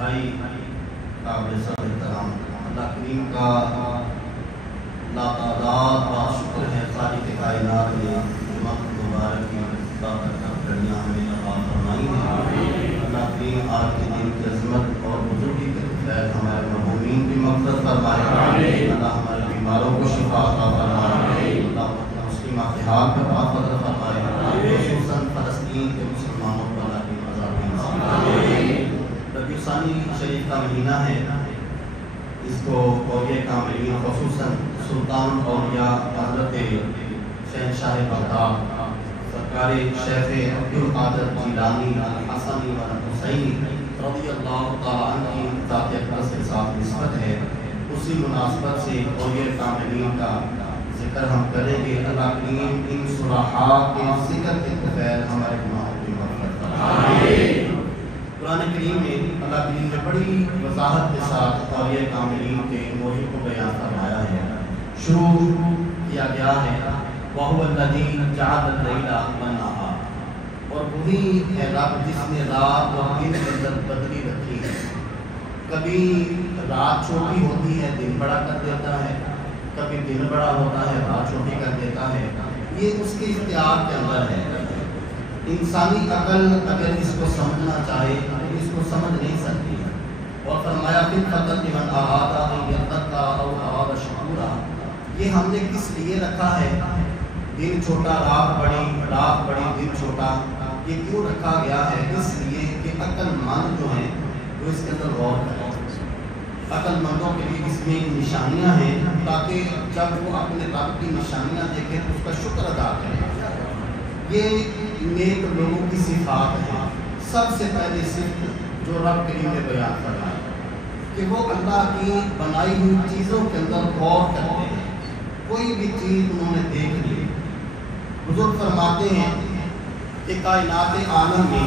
انتہائی قابل سر احترام اللہ کریم کا لاتعداد بہت شکر ہے خالق کائنات نے وقت مبارک کی گھڑیاں ہمیں عطا فرمائی ہیں۔ اللہ کریم آج کے دن کی عظمت اور بزرگی کے تحت ہمارے مرحومین کی مغفرت فرمائے، اللہ ہمارے بیماروں کو شفا عطا فرمائے، اللہ مسلم اتحاد پر رحمت فرمائے، خصوصاً فلسطین کے مسلمانوں کو اللہ کی مزار ربیع ثانی شریف کا مہینہ ہے، اس کو اولیاء کاملین خصوصاً سلطان اولیاء حضرت شہنشاہ بغداد سرکار شیخ عبدالقادر جیلانی الحسنی والحسینی رضی اللہ تعالیٰ عنہ کی ذات اقدس کے ساتھ نسبت ہے، اسی مناسبت سے اولیاء کاملین کا ذکر ہم کریں گے۔ اللہ کریم ان صلحاء کے ذکر کے بغیر ہمارے گناہوں کی مغفرت فرمائے۔ قرآن کریم میں اللہ کریم نے بڑی وضاحت کے ساتھ اولیاء کاملین کے موضوع کو بیان فرمایا ہے۔ شروع کیا گیا ہے وَهُوَ الَّذِي جَعَلَ اللَّيْلَ وَالنَّهَارَ، اور وہی ہے رب جس نے رات اور دن کے اندر بدلی رکھی ہے، کبھی رات چھوٹی ہوتی ہے دن بڑا کر دیتا ہے، کبھی دن بڑا ہوتا ہے رات چھوٹی کر دیتا ہے، یہ اس کے اختیار کے اندر ہے۔ انسانی عقل اگر اس کو سمجھنا چاہے تو اس کو سمجھ نہیں سکتی، اور فرمایا پھر فقط لمن اراد ان یتقی او اراد شکورا، یہ ہم نے کس لیے رکھا ہے، دن چھوٹا رات بڑی، رات بڑی دن چھوٹا، یہ کیوں رکھا گیا ہے؟ اس لیے کہ عقل مند جو ہیں وہ اس کے اندر غور کریں، عقل مندوں کے لیے اس میں نشانیاں ہیں تاکہ جب وہ اپنے رب کی نشانیاں دیکھیں تو اس کا شکر ادا کریں۔ یہ نیک لوگوں کی صفات ہیں۔ سب سے پہلے صفت جو رب کریم نے بیان فرمائی کہ وہ اللہ کی بنائی ہوئی چیزوں کے اندر غور کرتے ہیں، کوئی بھی چیز انہوں نے دیکھ لی۔ بزرگ فرماتے ہیں کہ کائنات عالم میں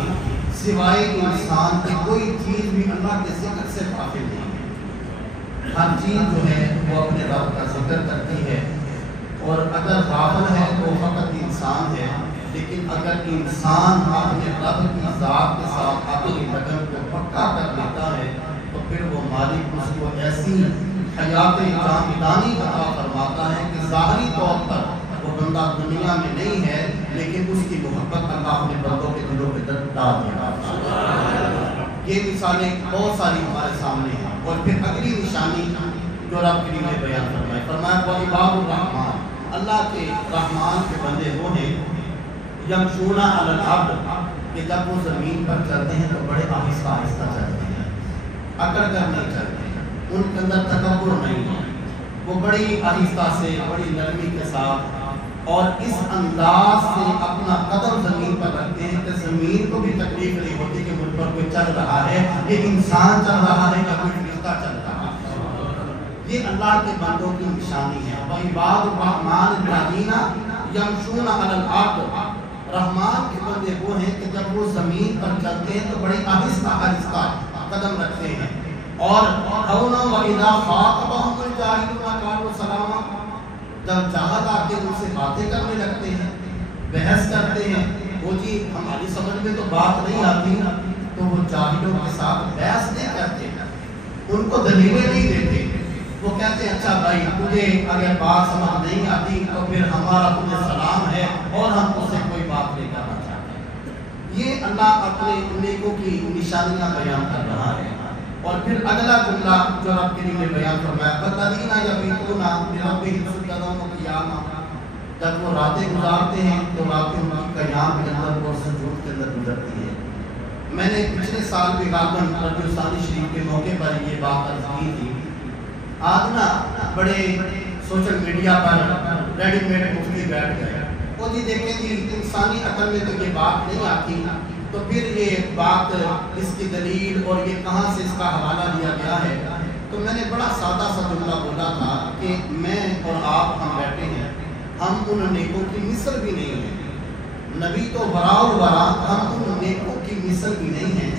سوائے انسان کی کوئی چیز بھی اللہ کے ذکر سے غافل نہیں ہے، ہر چیز جو ہے وہ اپنے رب کا ذکر کرتی ہے، اور اگر غافل ہے تو فقط انسان ہے، لیکن اگر انسان اپنے رب کی ذات کے ساتھ اپنی لگن کو پکا کر لیتا ہے تو پھر وہ مالک اس کو ایسی حیات جاودانی عطا فرماتا ہے کہ ظاہری طور پر وہ بندہ دنیا میں نہیں ہے، لیکن اس کی محبت اللہ اپنے بندوں کے دلوں پہ ڈال دیا۔ یہ مثالیں بہت ساری ہمارے سامنے ہیں۔ اور پھر اگلی نشانی جو رب کریم نے بیان فرمائی، فرمایا وَعِبَادُ الرحمن، اللہ کے رحمان کے بندے وہ ہیں یمشون علی الارض، کہ جب وہ زمین پر چلتے ہیں تو بڑے آہستہ آہستہ چلتے ہیں، اکڑ کر نہیں چلتے ہیں، ان کے اندر تکبر نہیں ہے، وہ بڑی آہستہ سے بڑی نرمی کے ساتھ اور اس انداز سے اپنا قدم زمین پر رکھتے ہیں کہ زمین کو بھی تکلیف نہیں ہوتی کہ مجھ پر کوئی چل رہا ہے، یہ انسان چل رہا ہے یا کوئی فرشتہ چل رہا ہے۔ یہ اللہ کے بندوں کی نشانی ہے۔ وَعِبَادُ الرَّحْمَنِ الَّذِينَ يَمْشُونَ عَلَى الْأَرْضِ، رحمان کے بندے وہ ہیں کہ جب وہ زمین پر چلتے ہیں تو بڑی آہستہ آہستہ قدم رکھتے ہیں، اور وَإِذَا خَاطَبَهُمُ الْجَاهِلُونَ قَالُوا سَلَامًا، جب چاہت آ کے ان سے باتیں کرنے لگتے ہیں، بحث کرتے ہیں، وہ جی ہماری سمجھ میں تو بات نہیں آتی، تو وہ جاہلوں کے ساتھ بحث نہیں کرتے، ان کو دلیلیں نہیں دیتے، وہ کہتے ہیں اچھا بھائی تجھے اگر بات سمجھ نہیں آتی تو پھر ہمارا تجھے سلام ہے اور ہم تجھ سے کوئی بات نہیں کرنا چاہتے۔ یہ اللہ اپنے نیکوں کی نشانیاں بیان کر رہا ہے۔ اور پھر اگلا جملہ جو رب کریم نے بیان فرمایا وَالَّذِينَ يَبِيتُونَ لِرَبِّهِمْ سُجَّدًا وَقِيَامًا، جب وہ راتیں گزارتے ہیں تو راتیں ان کی قیام کے اندر اور سجود کے اندر گزرتی ہے۔ میں نے پچھلے سال بھی غالباً ربیع ثانی شریف کے موقع پر یہ بات عرض کی تھی۔ آج نا بڑے سوشل میڈیا پر ریڈی میڈ مفتی بیٹھ گئے، وہ جی دیکھیں جی انسانی عقل میں تو یہ بات نہیں آتی، تو پھر یہ بات اس کی دلیل اور یہ کہاں سے اس کا حوالہ لیا گیا ہے۔ تو میں نے بڑا سادہ سا جملہ بولا تھا کہ میں اور آپ ہم بیٹھے ہیں، ہم ان نیکوں کی مثل بھی نہیں ہیں، نبی تو ورا ورا، ہم ان نیکوں کی مثل بھی نہیں ہیں۔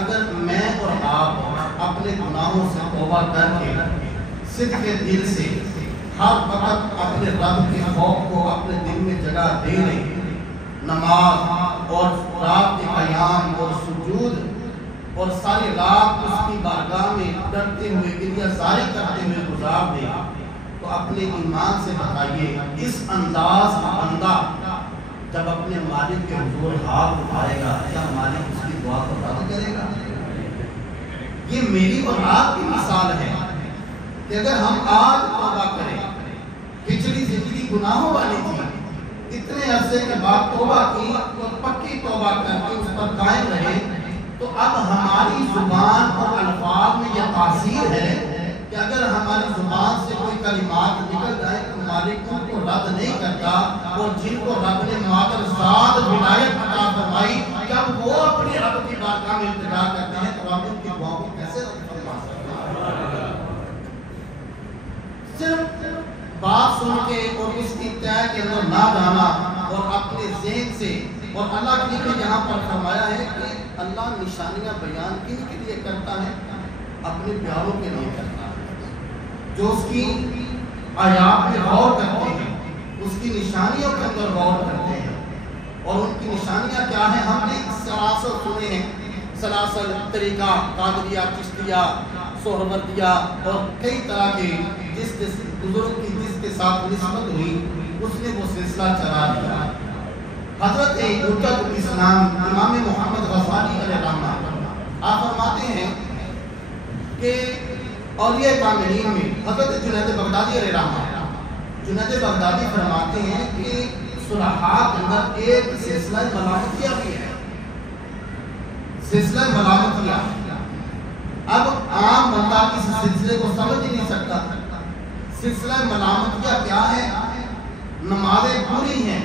اگر میں اور آپ اپنے گناہوں سے توبہ کر کے صدق دل سے ہر وقت اپنے رب کے خوف کو اپنے دل میں جگہ دے لیں، نماز اور رات کے قیام اور سجود اور ساری رات اس کی کرتے ہوئے کلیہ ظاہر کرتے ہوئے گزار دے تو اپنے ایمان سے بتائیے اس انداز کا بندہ جب اپنے مالک کے حضور ہاتھ اٹھائے گا کیا مالک اس کی دعا کو رد کرے گا؟ یہ میری اور آپ کی مثال ہے کہ اگر ہم آج توبہ کریں، پچھلی زندگی گناہوں والی تھی، اتنے عرصے کے بعد توبہ کی اور پکی توبہ کر کے اس پر قائم رہے، تو اب ہماری زبان اور الفاظ میں یہ تاثیر ہے کہ اگر ہماری زبان سے کوئی کلمات نکل جائے تو مالک ان کو رد نہیں کرتا، اور جن کو رب نے مادر ذات ولایت عطا فرمائی جب وہ اپنی رب کی بارگاہ میں التجا کرتے ہیں تو آپ ان کی دعاؤں کو کیسے رد فرما سکتے ہیں؟ صرف بات سن کے اور اس کی طے کے اندر نہ جانا اور اپنے ذہن سے، اور اللہ کی نے یہاں پر فرمایا ہے کہ اللہ نشانیاں بیان کن کے لیے کرتا ہے؟ اپنے پیاروں کے لیے کرتا ہے جو اس کی آیات میں غور کرتے ہیں، اس کی نشانیوں کے اندر غور کرتے ہیں۔ اور ان کی نشانیاں کیا ہیں؟ ہم نے سلاسل سنے ہیں، سلاسل طریقہ قادریہ، چشتیہ، سہروردیہ اور کئی طرح کے جس بزرگ کی جس کے ساتھ نسبت ہوئی اس نے وہ سلسلہ چلا دیا۔ حضرت حجت الاسلام امام محمد غزالی علیہ رحمہ آپ فرماتے ہیں کہ اولیاء کاملین میں حضرت جنید بغدادی علیہ رحمہ، جنید بغدادی فرماتے ہیں کہ صلحاء کے اندر ایک سلسلہ ملامتیہ بھی ہے، سلسلہ ملامتیہ۔ اب عام بندہ اس سلسلے کو سمجھ ہی نہیں سکتا۔ سلسلہ ملامتیہ کیا ہے؟ نمازیں پوری ہیں،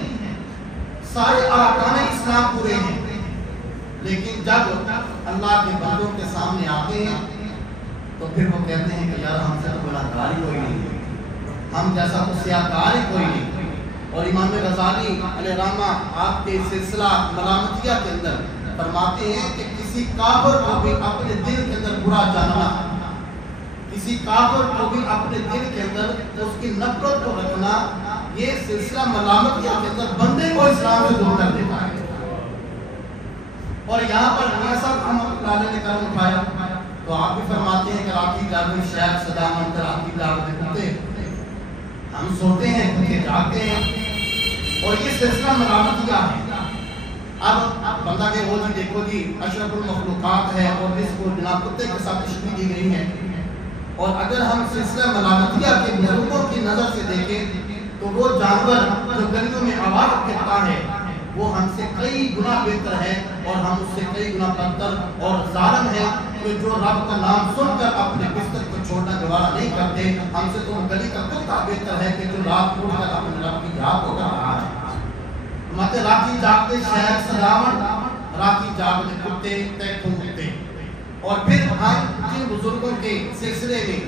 سارے ارکان اسلام پورے ہیں، لیکن جب اللہ کے بندوں کے سامنے آتے ہیں تو پھر وہ کہتے ہیں کہ یار ہم سے تو گناہگار ہی کوئی نہیں، ہم جیسا تو سیاہکار ہی کوئی نہیں۔ اور امام غزالی علیہ رحمہ آپ کے سلسلہ ملامتیہ کے اندر فرماتے ہیں کہ کسی کافر کو بھی اپنے دل کے اندر برا جاننا، کسی کافر کو بھی اپنے دل کے اندر اس کی نفرت کو رکھنا، یہ سلسلہ ملامتیہ کے اندر بندے کو اسلام سے دور کر دیتا ہے۔ اور یہاں پر میاں صاحب رحمۃ اللہ نے قلم اٹھایا تو آپ بھی فرماتے ہیں کہ رات کی جاگے شیخ صدا منتر رات کی جاگے کتے، ہم سوتے ہیں کتے جاگتے ہیں، اور یہ سلسلہ ملامتیہ ہے۔ اب بندہ کہ وہ جی دیکھو جی اشرف المخلوقات ہے اور اس کو جناب کتے کے ساتھ تشبیہ دی گئی ہے، اور اگر ہم سلسلہ ملامتیہ کے بزرگوں کی نظر سے دیکھیں تو وہ جانور جو گلیوں میں آواز کرتا ہے وہ ہم سے کئی گنا بہتر ہے، اور ہم اس سے کئی گنا بدتر اور ظالم ہے کہ جو رب کا نام سن کر اپنے بستر کو چھوڑنا گوارا نہیں کرتے۔ ہم سے تو گلی کا کتا بہتر ہے کہ جو رات اٹھ کر اپنے رب کی یاد کو کر رہا ہے۔ ماتے راتی جاگتے شہر سلامن، راتی جاگتے کتے تیکھوں کتے۔ اور پھر ہم جن بزرگوں کے سلسلے میں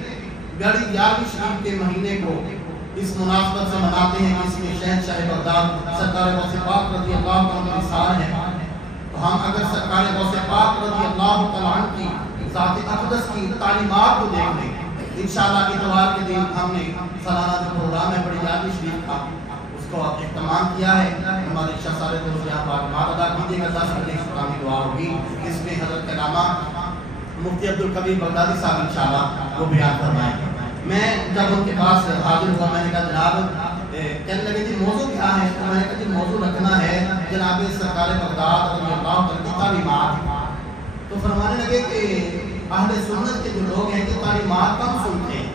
گڑی 11ویں شریف کے مہینے کو اس مناسبت سے مناتے ہیں کہ اس میں شہنشاہ بغداد سرکار غوث پاک رضی اللہ عنہ کی مثال ہے، تو ہم اگر سرکار غوث پاک رضی اللہ تعالیٰ عنہ کی ذات اقدس کی تعلیمات کو دیکھ لیں، انشاءاللہ اتوار کے دن ہم نے سالانہ جو پروگرام ہے بڑی 11ویں شریف کا اس کو اہتمام کیا ہے۔ ہمارے شاہ سارے دوست یہاں پاک ادا کیجیے گا، 10 منٹ اسلامی دعا ہوگی، اس میں حضرت علامہ مفتی عبدالقوی بغدادی صاحب انشاءاللہ وہ بیان فرمائیں گے۔ میں جب ان کے پاس حاضر ہوا میں نے کہا جناب کہنے لگے جی موضوع کیا ہے؟ تو میں نے کہا جی موضوع رکھنا ہے جناب سرکار بغداد رضی اللہ عنہ کی تعلیمات۔ تو فرمانے لگے کہ اہل سنت کے جو لوگ ہیں کہ تعلیمات کم سنتے ہیں،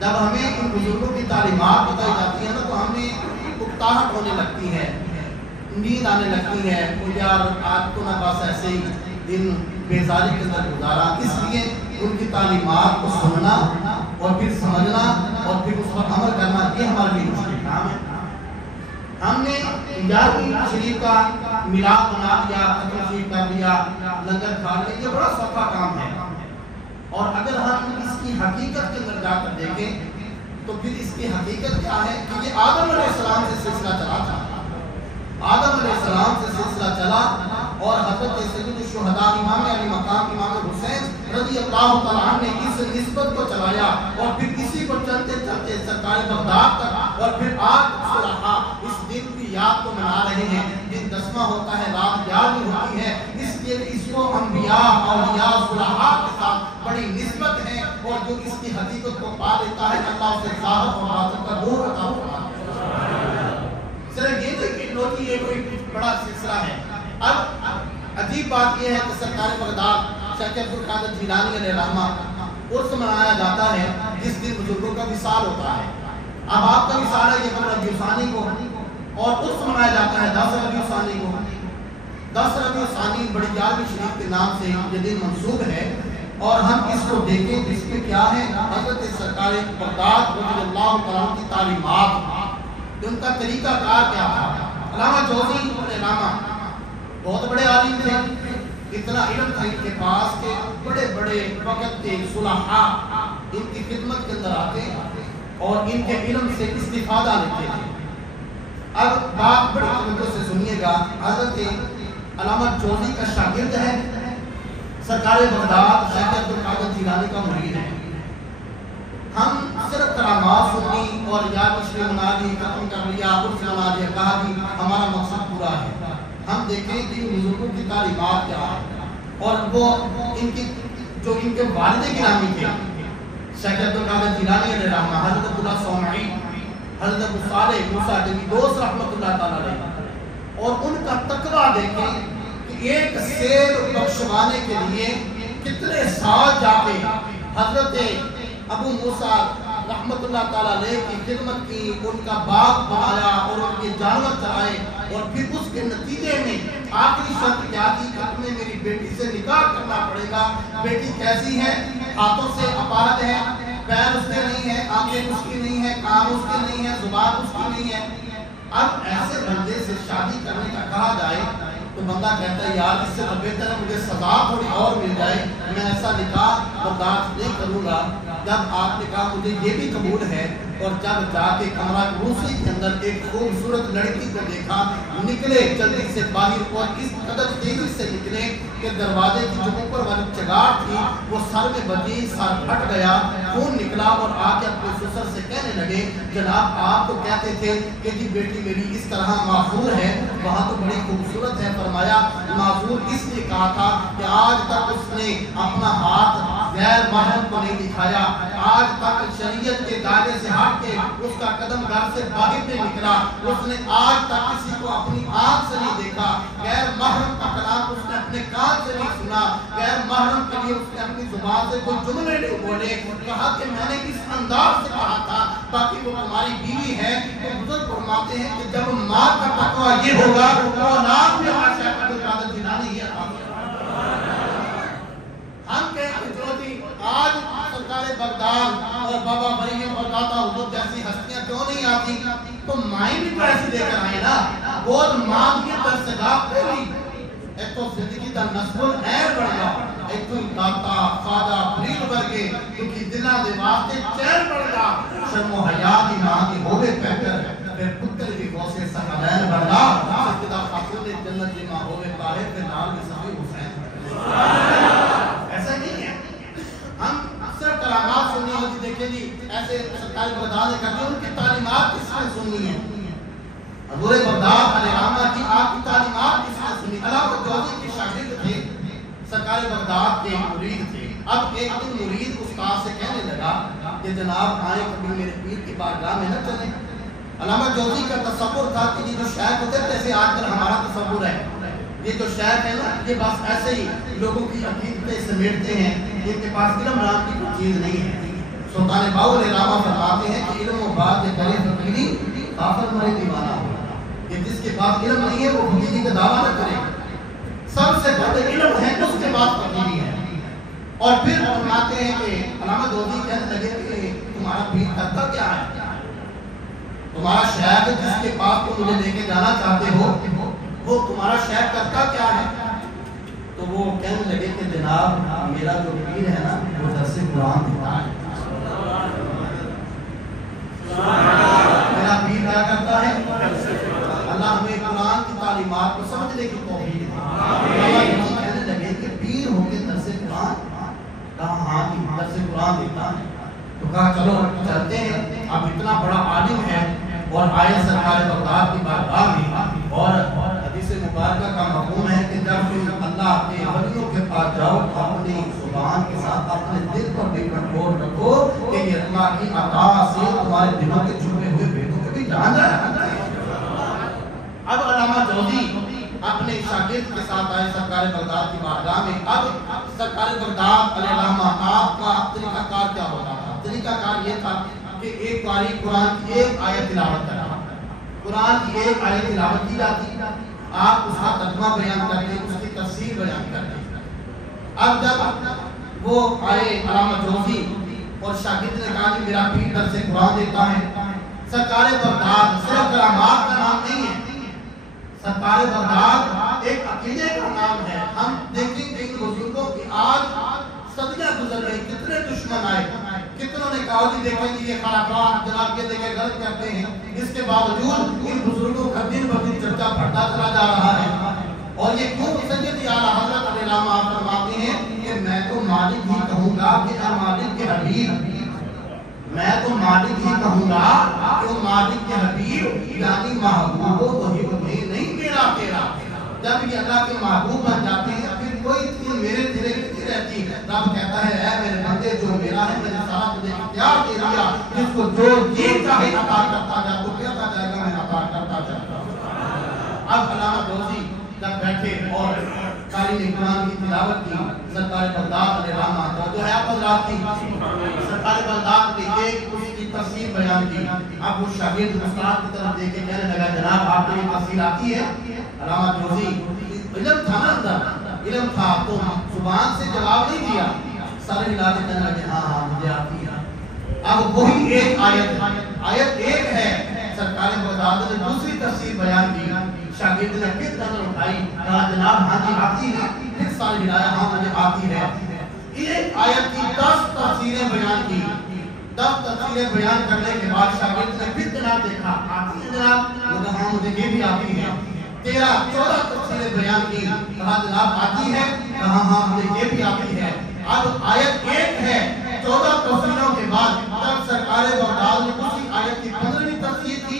جب ہمیں ان بزرگوں کی تعلیمات بتائی جاتی ہیں تو ہمیں اکتاہٹ ہونے لگتی ہے، نیند آنے لگتی ہے، یار آج تو نہ بس ایسے ہی دن بیزاری کے اندر گزارا۔ اس لیے ان کی تعلیمات کو سننا اور پھر سمجھنا اور پھر اس پر عمل کرنا یہ ہمارے لیے مشکل کام ہے۔ ہم نے 11ویں شریف کا میلاد بنا لیا، ختم شریف کر لیا، لنگر کھا لیا، یہ بڑا سوکھا کام ہے۔ اور اگر ہم اس کی حقیقت کے اندر جا کر دیکھیں تو پھر اس کی حقیقت کیا ہے کہ یہ آدم علیہ السلام سے سلسلہ چلا تھا، آدم علیہ السلام سے سلسلہ چلا، اور حضرت سید الشہداء امام علی مقام امام حسین رضی اللہ تعالیٰ عنہ نے اس نسبت کو چلایا، اور پھر اسی کو چلتے چلتے سرکار بغداد تک، اور پھر آج صلحاء اس دن کی یاد کو منا رہے ہیں، دن 10واں ہوتا ہے، رات 11ویں ہوتی ہے، اس لیے اس کو انبیاء اولیاء صلحاء کے ساتھ بڑی نسبت ہے۔ کو پا لیتا ہے اللہ اسے ظاہر اور باطن کا نور عطا فرماتا ہے۔ صرف یہ نہیں کہ لوٹی یہ کوئی بڑا سلسلہ ہے۔ اب عجیب بات یہ ہے کہ سرکار بغداد شیخ عبد القادر جیلانی علیہ رحمہ عرس منایا جاتا ہے جس دن بزرگوں کا وصال ہوتا ہے۔ اب آپ کا وصال ہے یہ ربیع ثانی کو اور عرس منایا جاتا ہے 10 ربیع ثانی کو۔ 10 ربیع ثانی بڑی 11ویں شریف کے نام سے یہ دن منسوب ہے اور ہم اس کو دیکھیں اس میں کیا ہے۔ حضرت سرکار بغداد رضی اللہ تعالیٰ کی تعلیمات، ان کا طریقہ کار کیا تھا۔ علامہ جوزی علامہ بہت بڑے عالم تھے، اتنا علم تھا ان کے پاس کہ بڑے بڑے وقت کے صلحاء ان کی خدمت کے اندر آتے اور ان کے علم سے استفادہ لیتے تھے۔ اب بات بڑی توجہ سے سنیے گا، حضرت علامہ جوزی کا شاگرد ہے، سرکار بغداد شیخ عبد القادر جیلانی کا مرید ہے۔ ہم صرف کرامات سنی اور یا کچھ منا لی ختم کر لیا کچھ منا لیا کہا کہ ہمارا مقصد پورا ہے۔ ہم دیکھیں کہ بزرگوں کی تعلیمات کیا ہے اور وہ ان کی جو ان کے والد گرامی تھے شیخ عبد القادر جیلانی علیہ رحمہ، حضرت عبداللہ صومعی، حضرت ابو صالح موسیٰ جبی دوست رحمۃ اللہ تعالیٰ علیہ، اور ان کا تقویٰ دیکھیں کہ ایک سیب بخشوانے کے لیے کتنے سال جا کے حضرت ابو موسیٰ رحمت اللہ تعالیٰ علیہ کی خدمت کی، ان کا باغ بنایا اور ان کے جانور چرائے، اور پھر اس کے نتیجے میں آخری شرط کیا تھی کہ تمہیں میری بیٹی سے نکاح کرنا پڑے گا۔ بیٹی کیسی ہے؟ ہاتھوں سے اپاہج ہے، پیر اس کے نہیں ہے، آنکھیں اس کی نہیں ہے، کان اس کے نہیں ہے، زبان اس کی نہیں ہے۔ اب ایسے بندے سے شادی کرنے کا کہا جائے تو بندہ کہتا ہے یار اس سے بہتر ہے مجھے سزا تھوڑی اور مل جائے، میں ایسا نکاح برداشت نہیں کروں گا۔ جب آپ نے کہا مجھے یہ بھی قبول ہے، اور جب جا کے کمرہ روسی کے اندر ایک خوبصورت لڑکی کو دیکھا، نکلے جلدی سے باہر اور اس قدر تیزی سے نکلے کہ دروازے کی جو اوپر والی چگاٹ تھی وہ سر میں بجی، سر پھٹ گیا، خون نکلا، اور آ کے اپنے سسر سے کہنے لگے جناب آپ تو کہتے تھے کہ جی بیٹی میری اس طرح معذور ہے، وہاں تو بڑی خوبصورت ہے۔ فرمایا معذور اس لیے کہا تھا کہ آج تک اس نے اپنا ہاتھ غیر محرم کو نہیں دکھایا، آج تک شریعت کے دائرے سے ہٹ کے اس کا قدم گھر سے باہر نہیں نکلا، اس نے آج تک کسی کو اپنی آنکھ سے نہیں دیکھا، غیر محرم کا کلام اس نے اپنے کان سے نہیں سنا، غیر محرم کے لیے اس نے اپنی زبان سے کوئی جملے نہیں بولے۔ کہا کہ میں نے اس انداز سے کہا تھا باقی وہ تمہاری بیوی ہے۔ تو بزرگ فرماتے ہیں کہ جب ماں کا تقویٰ یہ ہوگا تو اولاد بھی ہمارے شیخ عبد القادر جیلانی ہے۔ ہم کہتے ہیں جو تھی آج سرکار بغداد اور بابا مریم اور داتا حضور جیسی ہستیاں کیوں نہیں آتی؟ تو مائیں بھی تو ایسی دے کر آئے نا، بہت مانگی درسگاہ پہلی ایک تو زندگی دا نصب العیر بڑھ گیا، ایک تو داتا خواجہ فرید برگے کیونکہ دلہ دے واسطے چین بڑھ گیا، شرم و حیات کی ماں کی ہوئے پہکر پھر پتر بھی غوث سقلین بڑھ گیا، سجدہ خاتون جنت کی ماں ہوئے طاہر پھر نال میں سبھی حسین۔ ایسا نہیں ہے، ہم صرف کرامات سننی ہوتی دیکھیں جی ایسے سرکار بغداد نے کہا ان کی تعلیمات کس نے سننی ہے، حضور بغداد علیہ رحمہ کی آپ کی تعلیمات کس نے سنی۔ علامہ جوزی کے شاگرد تھے، سرکار بغداد کے مرید تھے۔ اب ایک دن مرید استاد سے کہنے لگا کہ جناب آئے کبھی میرے پیر کی بارگاہ میں نہ چلیں۔ علامہ جوزی کا تصور تھا کہ یہ جو شیخ ہوتے ہیں جیسے آج کل ہمارا تصور ہے، یہ جو شیخ ہے نا یہ بس ایسے ہی لوگوں کی عقیدتیں سمیٹتے ہیں، ان کے پاس علم نام کی کوئی چیز نہیں ہے۔ سلطان باؤ علیہ رحمہ فرماتے ہیں کہ علم و بات یہ کرے فقیری کافر مرے دیوانہ ہو، کہ جس کے پاس علم نہیں ہے وہ فقیری کا دعویٰ نہ کرے، سب سے بڑے علم ہے اس کے بعد فقیری ہے۔ اور پھر فرماتے ہیں کہ علامہ جوزی کہنے لگے کہ تمہارا پیر کرتا کیا ہے، تمہارا شیخ جس کے پاس تم مجھے لے کے جانا چاہتے ہو وہ تمہارا شیخ کرتا کیا ہے؟ تو وہ کہنے لگے کہ جناب میرا جو پیر ہے نا وہ درس قرآن دیتا ہے، میرا پیر کیا کرتا ہے؟ اللہ ہمیں قرآن کی تعلیمات کو سمجھنے کی توفیق دے۔ کہنے لگے کہ پیر ہو کے درس قرآن، کہا ہاں جی درس قرآن دیتا ہے۔ تو کہا چلو چلتے ہیں، اب اتنا بڑا عالم ہے اور آئے سرکار بغداد کی بارگاہ میں، اور حدیث مبارکہ کا مفہوم ہے کہ جب تم اللہ کے ولیوں کے پاس جاؤ اپنی زبان کے ساتھ اپنے دل پر بھی کنٹرول رکھو کہ یہ خلیفہ کی عطا سے تمہارے دلوں کے چھپے ہوئے بیٹوں کے بھی جان جایا۔ اب علامہ جوزی اپنے شاگرد کے ساتھ آئے سرکار بغداد کی بارگاہ میں۔ اب سرکار بغداد علیہ الرحمہ آپ کا طریقہ کار کیا ہوتا تھا؟ طریقہ کار یہ تھا کہ ایک قاری قرآن کی ایک آیت تلاوت کرا، قرآن کی ایک آیت تلاوت کی جاتی، آپ اس کا ترجمہ بیان کرتے، اس کی تفسیر بیان کرتے۔ اب جب وہ آئے علامہ جوزی اور شاگرد نے کہا کہ میرا پیر درس قرآن دیتا ہے، سرکار بغداد صرف کرامات کا نام نہیں ہے، سرکار بغداد ایک عقیدے کا نام ہے۔ ہم دیکھیں کہ ان بزرگوں کی آج صدیاں گزر گئی، کتنے دشمن آئے، کتنوں نے کہا جی دیکھیں گے یہ خرافات جناب یہ دیکھیں غلط کرتے ہیں، اس کے باوجود ان بزرگوں کا دن بہ دن چرچا بڑھتا چلا جا رہا ہے۔ اور یہ کیوں؟ سیدی اعلیٰ حضرت علیہ الرحمہ فرماتے ہیں کہ میں تو مالک ہی کہوں گا کہ اے مالک کے حبیب، میں تو مالک ہی کہوں گا کہ مالک کے حبیب یعنی محبوب وہی نہیں میرا تیرا۔ جب یہ اللہ کے محبوب بن جاتے ہیں پھر کوئی چیز میرے تیرے کی رہتی ہے۔ رب کہتا ہے اے میرے بندے جو میرا ہے میں نے سارا تجھے اختیار دے دیا، جس کو جو جی چاہے عطا کرتا جا، تو کہتا جائے گا میں عطا کرتا جاتا ہوں۔ اب علامہ جوزی جب بیٹھے اور قاری نے قرآن کی تلاوت کی، سرکار بغداد علیہ الرحمہ جو ہے آپ حضرات کی سرکار بغداد نے ایک اس کی تفسیر بیان کی۔ اب وہ شاگرد استاد کی طرف دیکھ کے کہنے لگا جناب آپ کو یہ تفسیر آتی ہے؟ علامہ جوزی علم تھا نا اندر، علم تھا تو زبان سے جواب نہیں دیا، سارے ہلا کے کہنے لگے ہاں ہاں مجھے آتی ہے۔ اب وہی ایک آیت ایک ہے، سرکار بغداد نے دوسری تفسیر بیان کی، شاگرد نے پھر نظر اٹھائی، کہا جناب ہاں جی آتی ہے، پھر سارے ہلایا ہاں مجھے آتی ہے۔ ایک آیت کی 10 تفسیریں بیان کی، 10 تفسیریں بیان کرنے کے بعد شاگرد نے پھر جناب دیکھا آتی ہے جناب، ہاں مجھے یہ بھی آتی ہے۔ 13-14 تفسیریں بیان کی، کہا جناب آتی ہے، کہا ہاں مجھے یہ بھی آتی ہے۔ اب آیت ایک ہے، 14 تفسیروں کے بعد جب سرکار بغداد نے اسی آیت کی 15ویں تفسیر کی،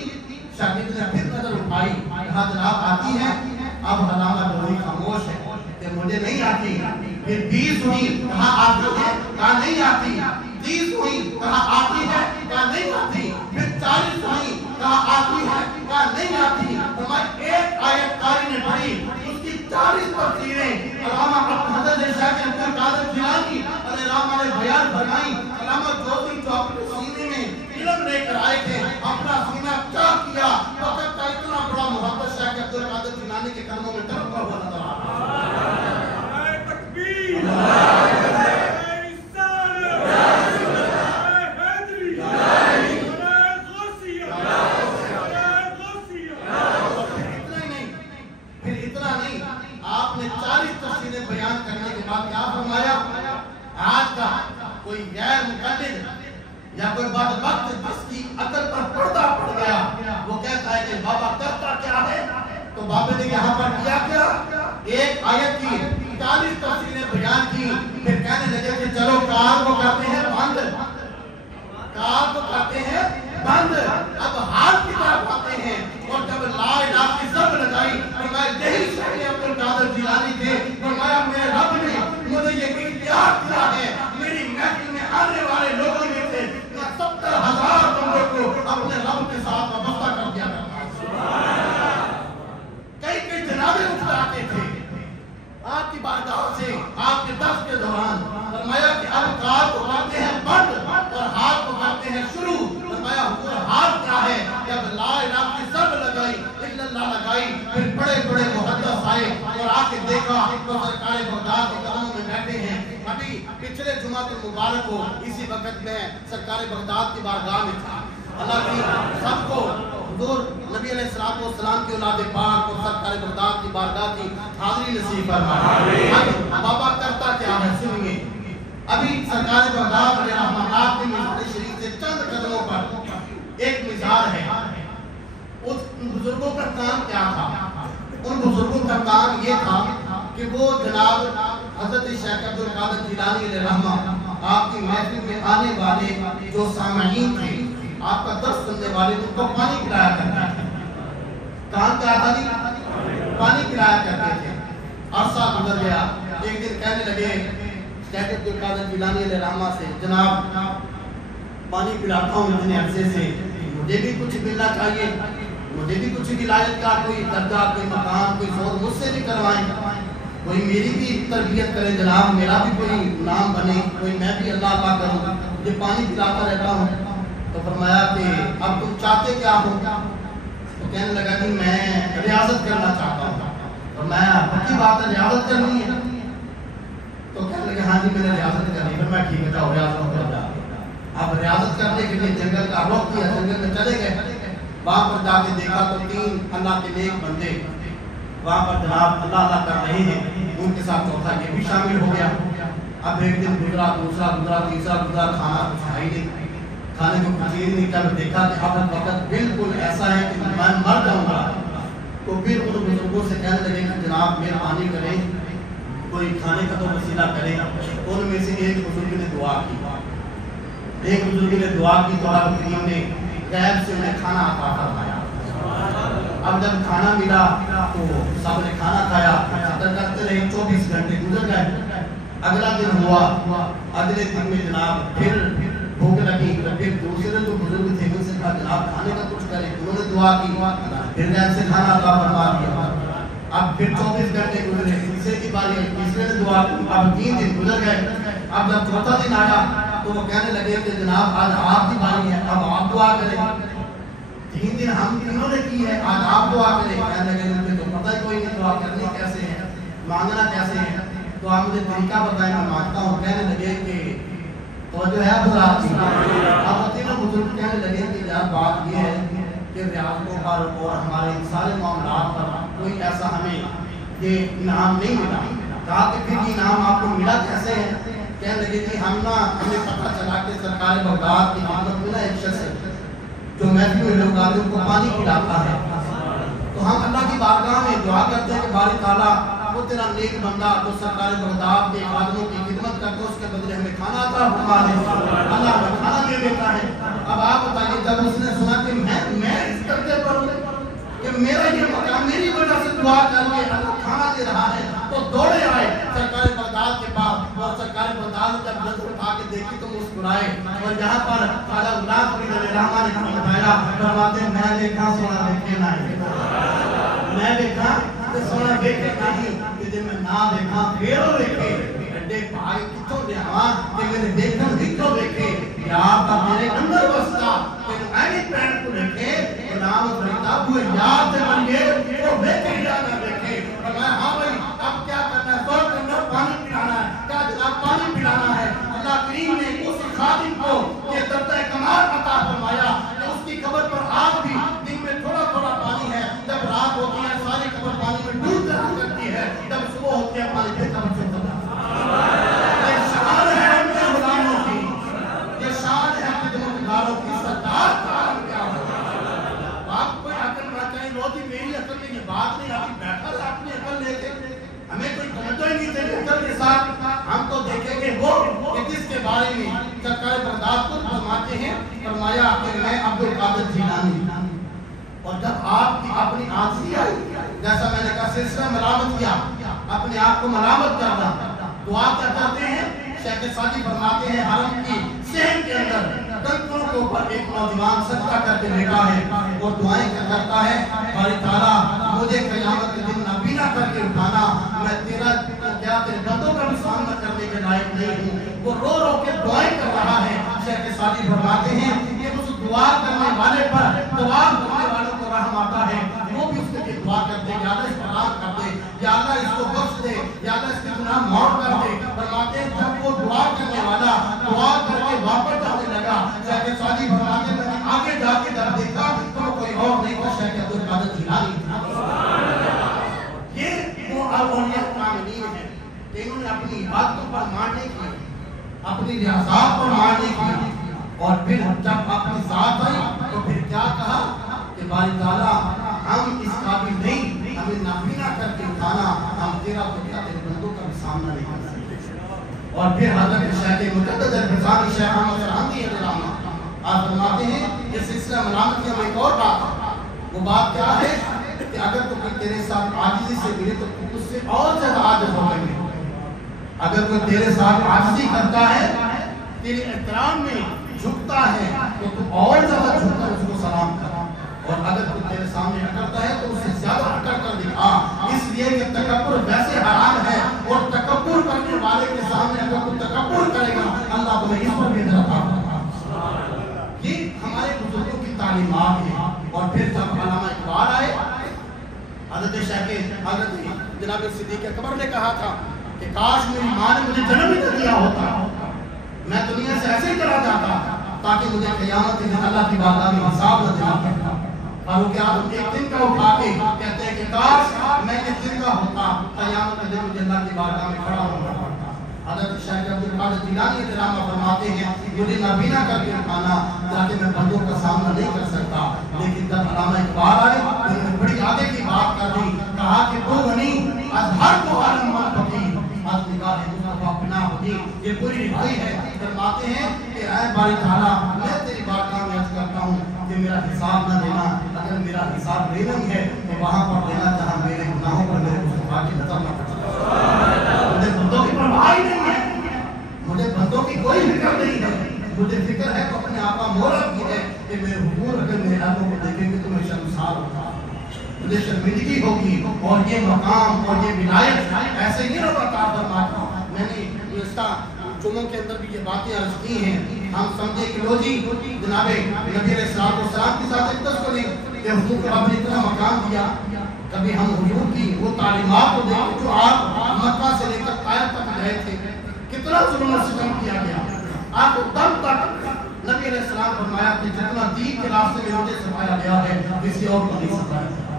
شاگرد نے پھر نظر اٹھائی، کہا جناب آتی ہے۔ اب علامہ جوزی خاموش ہے کہ مجھے نہیں آتی۔ پھر 20 ہوئی، کہا آتی ہے، کہا نہیں آتی۔ 30 ہوئی، کہا آتی ہے، کہا نہیں آتی۔ پھر 40 ہوئی، کہا آتی ہے، کہا نہیں آتی۔ ایک آیت قاری نے پڑھی، اس کی 40 تفسیریں علامہ حضرت شیخ عبد القادر جیلانی علیہ الرحمہ نے بیان فرمائی۔ علامہ جوزی جو اپنے سینے میں علم لے کر آئے تھے، اپنا سینہ چاک کیا، وقت کا اتنا بڑا محبت شیخ عبد القادر جیلانی کے قدموں میں ٹپکا ہوا نظر آ رہا ہے۔ تکبیر! بیان کرنے کے بعد کیا فرمایا؟ آج کا کوئی غیر مقلد یا کوئی بدبخت جس کی عقل پر پردہ پڑ گیا، وہ کہتا ہے کہ بابا کرتا کیا ہے؟ تو بابا نے یہاں پر کیا کیا؟ ایک آیت کی 40 تفسیریں بیان کی، پھر کہنے لگے کہ چلو کار کو کرتے ہیں بند، کار کو کرتے ہیں بند۔ اب ہاتھ کی طرف آتے ہیں اور جب لا الہ کی ضرب لگائی، فرمایا یہی شیخ عبد القادر جیلانی تھے، فرمایا میرے رب نے مجھے یہ اختیار دیا ہے میری محفل میں آنے والے لوگوں میں سے 70,000 بندوں کو اپنے رب کے ساتھ وابستہ کر دیا کرتا۔ کئی جنازے اٹھاتے تھے آپ کی بارگاہ سے، آپ کے درس کے دوران، فرمایا کہ اب کار کو کرتے ہیں بند اور ہاتھ کو کرتے ہیں شروع۔ فرمایا حضور ہاتھ کیا ہے؟ جب لا الہ کی ضرب لگائی، الا اللہ لگائی، پھر بڑے بڑے محدث آئے اور آ کے دیکھا تو سرکار بغداد کے قدموں میں بیٹھے ہیں۔ ابھی پچھلے جمعہ المبارک کو اسی وقت میں سرکار بغداد کی بارگاہ میں تھا۔ اللہ کی سب کو حضور نبی علیہ السلام کی اولاد پاک اور سرکار بغداد کی بارگاہ کی حاضری نصیب فرمائے۔ بابا کرتا کیا ہے سنیے۔ ابھی سرکار بغداد علیہ رحمت کے مزار شریف سے چند قدموں پر ایک مزار ہے۔ اس بزرگوں کا کام کیا تھا؟ ان بزرگوں کا کام یہ تھا کہ وہ جناب حضرت شیخ عبد القادر جیلانی علیہ رحمہ آپ کی محفل میں آنے والے جو سامعین تھے، آپ کا درس سننے والے، ان کو پانی پلایا کرتے تھے۔ کام کیا تھا جی؟ پانی پلایا کرتے تھے۔ عرصہ گزر گیا، ایک دن کہنے لگے شیخ عبد القادر جیلانی علیہ رحمہ سے جناب پانی پلاتا ہوں اتنے عرصے سے، مجھے بھی کچھ ملنا چاہیے، مجھے بھی کچھ ولایت کا کوئی درجہ، کوئی مقام، کوئی زور مجھ سے بھی کروائیں، کوئی میری بھی تربیت کرے جناب، میرا بھی کوئی نام بنے، کوئی میں بھی اللہ کا کروں، مجھے پانی پلاتا رہتا ہوں۔ تو فرمایا کہ اب تم چاہتے کیا ہو؟ تو کہنے لگا کہ میں ریاضت کرنا چاہتا ہوں۔ فرمایا پکی بات ہے، ریاضت کرنی ہے؟ تو کہنے لگا ہاں جی میں نے ریاضت کرنی ہے۔ میں ٹھیک ہے جاؤ ریاضت کر جاؤ۔ اب ریاضت کرنے کے لیے جنگل کا رخ کیا، جنگل میں چلے گئے، وہاں پر جا کے دیکھا تو 3 اللہ کے نیک بندے وہاں پر جناب اللہ کر رہے ہیں، ان کے ساتھ چوتھا یہ بھی شامل ہو گیا۔ اب ایک دن گزرا، دوسرا گزرا، تیسرا گزرا، کھانا کچھ ہے ہی نہیں، کھانے کو کچھ نہیں، جب دیکھا کہ اب وقت بالکل ایسا ہے کہ میں مر جاؤں گا، تو پھر ان بزرگوں سے کہنے لگے کہ جناب مہربانی کریں، کوئی کھانے کا تو وسیلہ کریں۔ ان میں سے ایک بزرگ نے دعا کی، ایک بزرگ نے دعا کی تو رب کریم نے غیب سے انہیں کھانا عطا فرمایا۔ اب جب کھانا ملا تو سب نے کھانا کھایا، فکر کرتے رہے، 24 گھنٹے گزر گئے۔ اگلا دن ہوا، اگلے دن میں جناب پھر بھوک لگی، تو پھر دوسرے جو بزرگ تھے ان سے کہا جناب کھانے کا کچھ کریں، انہوں نے دعا کی، پھر غیب سے کھانا عطا فرما دیا۔ اب پھر 24 گھنٹے گزرے، تیسرے کی باری آئی، تیسرے نے دعا کی، اب 3 دن گزر گئے۔ اب جب چوتھا دن آیا تو وہ کہنے لگے کہ جناب آج آپ کی باری ہے، اب آپ دعا کریں۔ 3 دن ہم تینوں نے کی ہے، آج آپ دعا کریں۔ کہنے لگے مجھے تو پتہ ہی کوئی نہیں دعا کرنی کیسے ہے، مانگنا کیسے ہے، تو آپ مجھے طریقہ بتائیں میں مانگتا ہوں۔ کہنے لگے کہ تو جو ہے حضرات کی اب تینوں بزرگ کہنے لگے کہ یار بات یہ ہے کہ ریاضتوں پر اور ہمارے سارے معاملات پر کوئی ایسا ہمیں یہ انعام نہیں ملا۔ کہا کہ پھر یہ انعام آپ کو ملا کیسے ہے؟ کہنے لگے کہ ہمیں پتہ چلا کہ سرکار بغداد کی خدمت میں ایک شخص ہے جو محفل میں لوگ آتے ان کو پانی پلاتا ہے، تو ہم اللہ کی بارگاہ میں دعا کرتے ہیں کہ باری تعالیٰ وہ تیرا نیک بندہ جو سرکار بغداد کے خادموں کی خدمت کرتا ہے اس کے بدلے ہمیں کھانا عطا فرما دے، اللہ ہمیں کھانا دے دیتا ہے۔ اب آپ بتائیے جب اس نے سنا کہ میں اس درجے پر ہوں کہ میرا یہ مقام میری وجہ سے دعا کر کے اللہ کھانا دے رہا ہے، تو دوڑے آئے سرکار بغداد کے پاس، اور سرکار بغداد جب نظر اٹھا کے دیکھی تو مسکرائے، اور یہاں پر خواجہ غلام فرید علی رحمٰن نے بتایا، فرماتے ہیں میں دیکھا سونا دیکھے نہیں، میں دیکھا کہ سونا دیکھے نہیں، کہ جب میں نہ دیکھا پھیرو دیکھے گڈے پائے کتوں دے ہاں کہ میرے دیکھن دیکھو دیکھے یار کا میرے اندر بستا کہ اینی پین کو دیکھے غلام فریدہ ہوئے یاد سے بنگے وہ دیکھے یاد نہ دیکھے۔ اور میں ہاں بھائی اب کیا کرنا ہے؟ سوچ کرنا پانی پلانا ہے، کیا جناب پانی پلانا ہے؟ اللہ کریم نے اس خادم کو یہ درجہ کمال عطا فرمایا کہ اس کی قبر پر آج بھی دن میں تھوڑا تھوڑا پانی ہے، جب رات ہوتی ہے ساری قبر پانی میں ڈوب رہا کرتی ہے، جب صبح ہوتی ہے پانی پھر قبر سے اتر جاتا ہے۔ یہ شان ہے ان کے غلاموں کی، یہ شان ہے خدمتگاروں کی، سردار کا عالم کیا ہو۔ آپ کوئی عقل نہ چاہیں روزی میری عقل میں یہ بات نہیں آتی، بیٹھا تھا اپنی عقل لے کے، ہمیں کوئی توجہ ہی نہیں تھے عقل کے ساتھ، ہم تو دیکھیں گے وہ کہ جس کے بارے میں سرکار بغداد کو فرماتے ہیں، فرمایا کہ میں عبدالقادر جیلانی، اور جب آپ کی اپنی عاجزی آئی، جیسا میں نے کہا سلسلہ ملامت کیا، اپنے آپ کو ملامت کرنا، دعا کیا کرتے ہیں؟ شیخ سعدی فرماتے ہیں حرم کی صحن کے اندر کنکروں کے اوپر ایک نوجوان سجدہ کر کے بیٹھا ہے اور دعائیں کرتا ہے، باری تعالیٰ مجھے قیامت کے دن نابینا کر کے اٹھانا، میں تیرا کیا تیرے بندوں کا بھی سامنا کرنے کے لائق نہیں ہوں۔ وہ رو رو کے دعائیں کر رہا ہے۔ شیخ سعدی فرماتے ہیں کہ اس دعا کرنے والے پر دعا کرنے والوں کو رحم آتا ہے، وہ بھی اس کے لیے دعا کرتے ہیں، یا اللہ اس پر رحم کر دے، یا اللہ اس کو بخش دے، یا اللہ اس کے گناہ معاف کر دے۔ فرماتے ہیں جب وہ دعا کرنے والا دعا کر کے واپس جانے لگا، شیخ سعدی فرماتے ہیں میں نے آگے جا کے جب دیکھا تو کوئی اور نہیں تھا، شیخ عبدالقادر جیلانی تھا۔ یہ وہ اولیاء کاملین ہیں کہ انہوں نے اپنی عبادتوں پر مان نہیں کی، اپنی ریاضات پر مان نہیں کی، اور پھر جب اپنی ذات آئی تو پھر کیا کہا کہ باری تعالیٰ ہم اس قابل نہیں، ہمیں نابینا کر کے اٹھانا، ہم تیرا تو کیا تیرے بندوں کا بھی سامنا نہیں کر سکتے۔ اور پھر حضرت شیخ مجدد الفسانی شیخ احمد سرہندی رحمہ آپ فرماتے ہیں یہ سلسلہ ملامت کی ہم ایک اور بات، وہ بات کیا ہے کہ اگر تو کوئی تیرے ساتھ عاجزی سے ملے تو اس سے اور زیادہ عاجز ہو گئے، اگر کوئی تیرے ساتھ عاجزی کرتا ہے تیرے احترام میں جھکتا ہے تو تو اور زیادہ جھک کر اس کو سلام کر، اور اگر تو تیرے سامنے اکڑتا ہے تو اس سے زیادہ اکڑ کر دکھا، اس لیے کہ تکبر ویسے حرام ہے، اور تکبر کرنے والے کے سامنے اگر تو تکبر کرے گا اللہ تمہیں اس پر بھی عطا فرمائے۔ یہ ہمارے بزرگوں کی تعلیمات ہیں۔ اور پھر جب علامہ اقبال آئے، حضرت جناب صدیق اکبر نے کہا تھا کہ کاش میری ماں نے مجھے جنم ہی نہ دیا ہوتا، میں دنیا سے ایسے ہی چلا جاتا تاکہ مجھے قیامت کے دن اللہ کی بارگاہ میں حساب نہ دینا پڑتا۔ فاروق اعظم ایک دن کا اٹھا کے کہتے ہیں کہ کاش میں ایک دن کا ہوتا، قیامت کے دن مجھے اللہ کی بارگاہ میں کھڑا ہونا پڑتا۔ حضرت شیخ عبد القادر جیلانی ڈرامہ فرماتے ہیں مجھے نابینا کر کے اٹھانا تاکہ میں بندوں کا سامنا نہیں کر سکتا، لیکن جب علامہ اقبال آئے انہوں نے بڑی آگے کی بات کر دی، کہا کہ تو غنی از ہر کو عالم من بکی از نگاہ مصطفیٰ پناہ ہوتی۔ یہ پوری رہائی ہے، فرماتے ہیں کہ اے باری تعالیٰ میں تیری بارگاہ میں عرض کرتا ہوں کہ میرا حساب نہ دینا، اگر میرا حساب لینا ہی ہے تو وہاں پر دینا جہاں میرے گناہوں پر میرے مصطفیٰ کی نظر نہ پڑے۔ مجھے بندوں کی پرواہ ہی نہیں ہے، مجھے بندوں کی کوئی فکر نہیں ہے، مجھے فکر ہے تو اپنے آقا مولا کی ہے کہ میرے حضور اگر میرے عالموں کو دیکھیں گے تو میں شرمسار ہوگا، مجھے شرمندگی ہوگی، اور یہ مقام اور یہ ولایت ایسے نہیں رب عطا فرماتا۔ میں نے گزشتہ جمعوں کے اندر بھی یہ باتیں عرض کی ہیں، ہم سمجھے کہ لو جی جناب نبی علیہ السلام کی ذات اقدس کو نہیں کہ حضور کو آپ نے اتنا مقام دیا، کبھی ہم حضور کی وہ تعلیمات کو دیکھیں جو آپ مکہ سے لے کر طائف تک گئے تھے، کتنا ظلم و ستم کیا گیا، آپ کو دم تک نبی علیہ السلام فرمایا کہ جتنا دین کے راستے میں مجھے سکھایا گیا ہے کسی اور کو نہیں سکھایا گیا،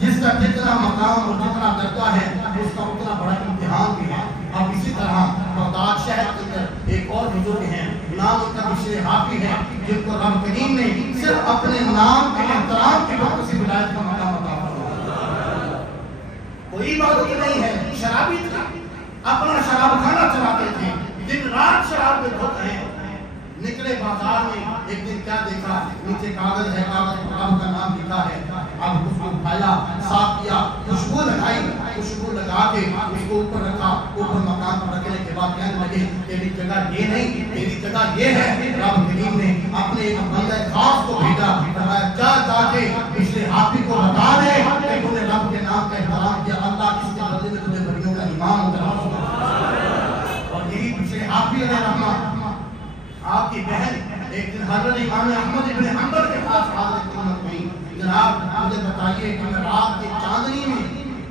جس کا جتنا مقام اور جتنا درجہ ہے اس کا اتنا بڑا امتحان بھی ہے۔ اب اسی طرح بغداد شہر کے اندر ایک اور بزرگ ہیں، نام ان کا بشر حافی ہے، جن کو رب کریم نے صرف اپنے نام کے احترام کی وجہ سے ولایت کا مقام عطا فرمایا۔ کوئی عبادت نہیں ہے، شرابی تھا، اپنا شراب خانہ چلاتے تھے، دن رات شراب میں دھوت ہیں، نکلے بازار میں ایک دن کیا دیکھا، نیچے کاغذ ہے، کاغذ پر رب کا نام لکھا ہے، اب اس کو اٹھایا، صاف کیا، خوشبو لگائی، خوشبو لگا کے اس کو اوپر رکھا، اوپر مکان پر رکھنے کے بعد کہنے لگے تیری جگہ یہ نہیں، تیری جگہ یہ ہے۔ رب کریم نے اپنے ایک بندہ خاص کو بھیجا، فرمایا جا کے پچھلے حافظ کو بتا دے کہ تو نے رب کے نام کا احترام کیا، اللہ اس کے بدلے میں تجھے بڑیوں کا امام بنا دیا۔ اور یہی پچھلے حافظ علیہ رحمہ آپ کی بہن ایک دن حضرت امام احمد بن حنبل کے پاس حاضر خدمت ہوئی، جناب مجھے بتائیے کہ میں رات کی چاندنی میں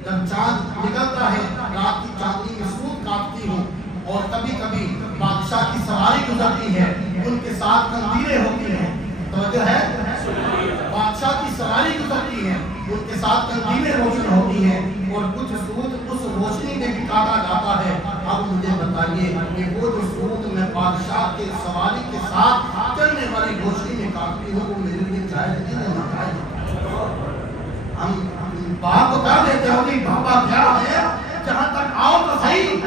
جب چاند نکلتا ہے رات کی چاندنی میں سود کاٹتی ہوں، اور کبھی کبھی بادشاہ کی سواری گزرتی ہے، ان کے ساتھ قندیلیں ہوتی ہیں، توجہ ہے، بادشاہ کی سواری گزرتی ہے، ان کے ساتھ قندیلیں روشن ہوتی ہیں، اور کچھ سود اس روشنی میں بھی کاٹا جاتا ہے۔ اب مجھے بتائیے کہ وہ جو سود میں بادشاہ کے سواری کے ساتھ چلنے والی روشنی میں کاٹتی ہوں وہ میرے لیے جائز نہیں ہے، ناجائز۔ ہم بات تو کر دیتے ہو کہ بابا کیا ہے، جہاں تک آؤ تو صحیح،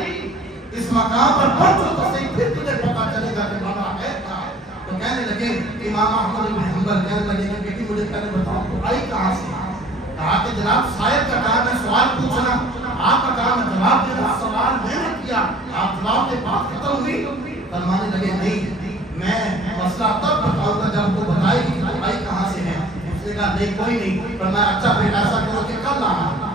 اس مقام پر پہنچو تو صحیح، پھر تجھے پتا چلے گا کہ بابا ہے کیا ہے۔ تو کہنے لگے امام احمد بن حنبل کہنے لگے کہ بیٹی مجھے پہلے بتاؤ تو آئی کہاں سے؟ کہا کہ جناب شاید کا کام ہے سوال پوچھنا، آپ کا کام ہے جواب دینا، سوال میں نے کیا، آپ جواب دے بات ختم ہوئی۔ فرمانے لگے نہیں میں مسئلہ تب بتاؤں گا جب وہ بتائے گی کہ آئی کہاں سے ہے۔ اس نے کہا نہیں کوئی نہیں، فرمایا اچھا پھر ایسا کرو کہ کل آنا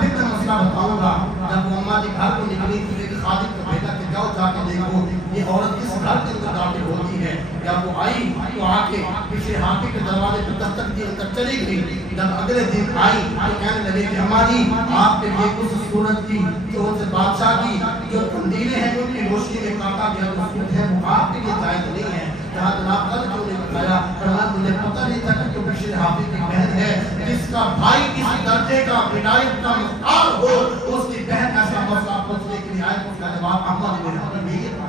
پھر میں مسئلہ بتاؤں گا۔ جب وہ اماں جی گھر کو نکلی تو ایک خادم کو بھیجا کہ جاؤ جا کے دیکھو یہ عورت کس گھر کے اندر داخل ہوتی ہے۔ جب وہ آئی تو آ کے پچھلے حافظ کے دروازے پہ دستک دی اندر چلی گئی۔ جب اگلے دن آئی تو کہنے لگے کہ ہماری آپ کے لیے اس صورت کی جو سے بادشاہ کی جو قندیلیں ہیں ان کی روشنی میں کاٹا گیا جو صورت ہے وہ آپ کے لیے جائز نہیں ہے۔ کہا جناب کل کیوں نہیں بتایا؟ فرمایا مجھے پتہ نہیں تھا کہ بشر حافظ کی بہن ہے، جس کا بھائی اس درجے کا ولایت کا مختار ہو اس کی بہن ایسا مسئلہ پوچھنے کے لیے آئے۔ اس کا جواب احمد بن حنبل میں یہ تھا۔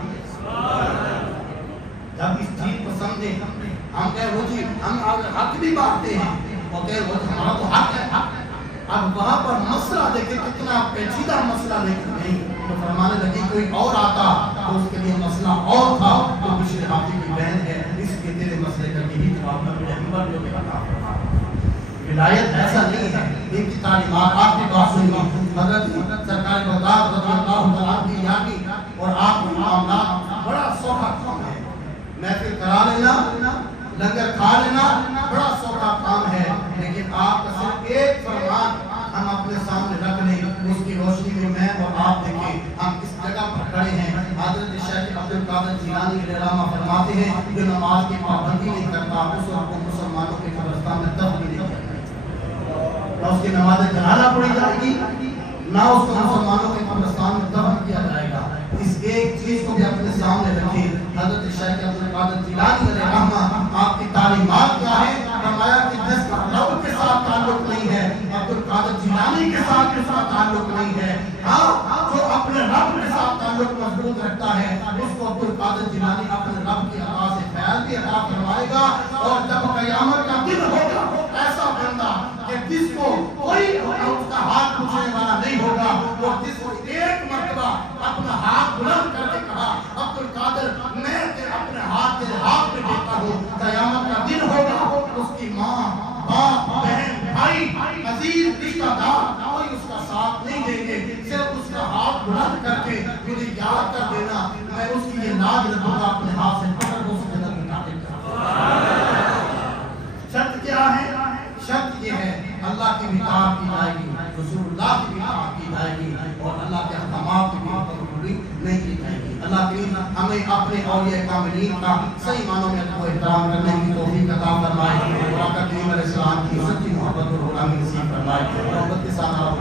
جب اس چیز کو سمجھے ہم کہے وہ جی ہم حق بھی مانتے ہیں اور کہے وہ ہمارا تو حق ہے۔ اب وہاں پر مسئلہ دیکھیں کتنا پیچیدہ مسئلہ لیکن نہیں، تو فرمانے لگی کوئی اور آتا تو اس کے لیے مسئلہ اور تھا، تو بشر حافظ کی بہن ہے اس کے تیرے مسئلے کا یہی جواب نبی احمد جو کہا۔ ولایت ایسا نہیں ہے، ان کی تعلیمات آپ کی بات سنی حضرت سرکار بغداد رضی اللہ تعالیٰ کی یاد کی، اور آپ کے معاملات بڑا سوکھا کام ہے۔ محفل کرا لینا، لنگر کھا لینا بڑا سوکھا کام ہے، لیکن آپ کا صرف ایک فرمان ہم اپنے سامنے رکھ لیں، اس کی روشنی میں میں اور آپ دیکھیں ہم اس جگہ پر کھڑے ہیں۔ حضرت شیخ عبد القادر جیلانی علیہ الرحمہ فرماتے ہیں جو نماز کی پابندی نہیں کرتا اس وقت کو مسلمانوں کے قبرستان میں دفن نہیں کرتا، نہ اس کی نماز جنازہ پڑھی جائے گی، نہ اس کو مسلمانوں کے قبرستان میں دفن کیا جائے گا۔ اس ایک چیز کو بھی اپنے سامنے رکھیں۔ حضرت شیخ عبد القادر جیلانی علیہ الرحمہ آپ کی تعلیمات کیا ہے؟ فرمایا کہ جس کا رب کے ساتھ تعلق نہیں ہے عبد القادر جیلانی کے ساتھ اس کا تعلق نہیں ہے۔ ہاں جو اپنے رب کے ساتھ تعلق مضبوط رکھتا ہے اس کو عبد القادر جیلانی اپنے رب کی عطا سے فیض بھی عطا فرمائے گا، اور جب قیامت کا دن ہوگا ایسا بندہ کہ جس کو کوئی اس کا ہاتھ پوچھنے والا نہیں ہوگا، وہ جس کو ایک مرتبہ اپنا ہاتھ بلند کر کے کہا عبد القادر میں اپنے ہاتھ تیرے ہاتھ میں دیتا ہوں، قیامت کا دن ہوگا اس کی ماں باپ بہن بھائی عزیز رشتہ دار کوئی اس کا ساتھ نہیں دیں گے، صرف اس کا ہاتھ بلند کر کے مجھے یاد کر دینا، میں اس کی یہ لاج رکھوں گا اپنے ہاتھ سے پکڑ کو اس کے اندر داخل کروں۔ شرط کیا ہے؟ شرط یہ ہے اللہ کی بھی اطاعت کی جائے گی، رسول اللہ کی بھی اطاعت کی جائے گی، اور اللہ کے احکامات کی بھی پابندی نہیں کی جائے گی۔ اللہ کریم ہمیں اپنے اولیاء کاملین کا صحیح معنوں میں ادب و احترام کرنے کی توفیق عطا فرمائے، اور آقا کریم علیہ السلام کی سچی محبت اور غلامی نصیب فرمائے۔ محبت کے ساتھ آپ